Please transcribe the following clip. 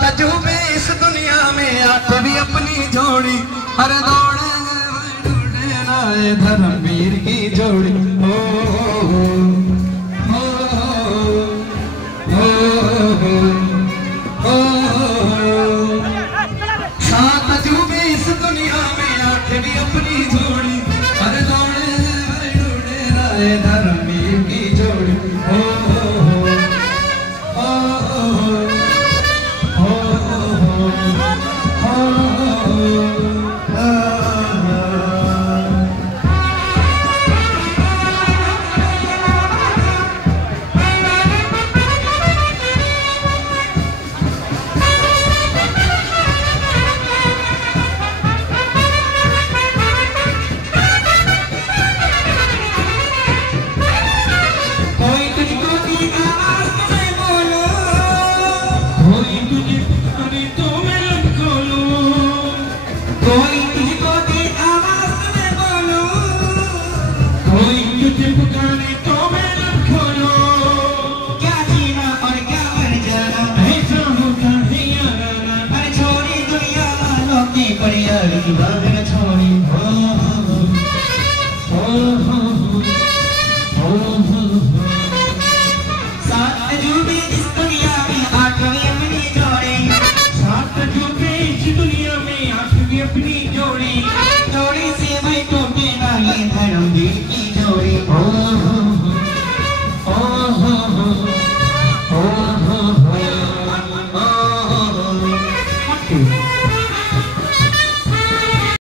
तजुबे इस दुनिया में आठवीं अपनी जोड़ी, हर दौड़े ढूंढे धर्मवीर की जोड़ी। हो सात तजुबे इस दुनिया में आठवीं अपनी जोड़ी, हर दौड़े ढूंढे धर्मवीर की जोड़ी। Thank you.